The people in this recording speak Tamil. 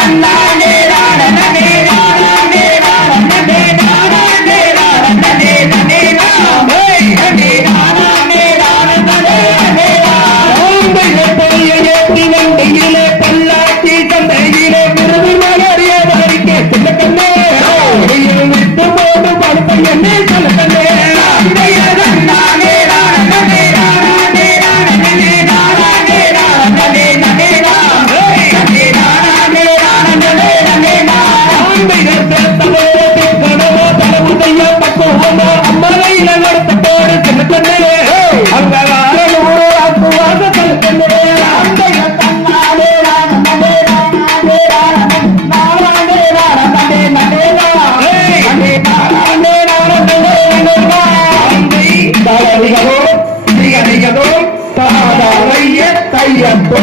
என்ன கையப்போ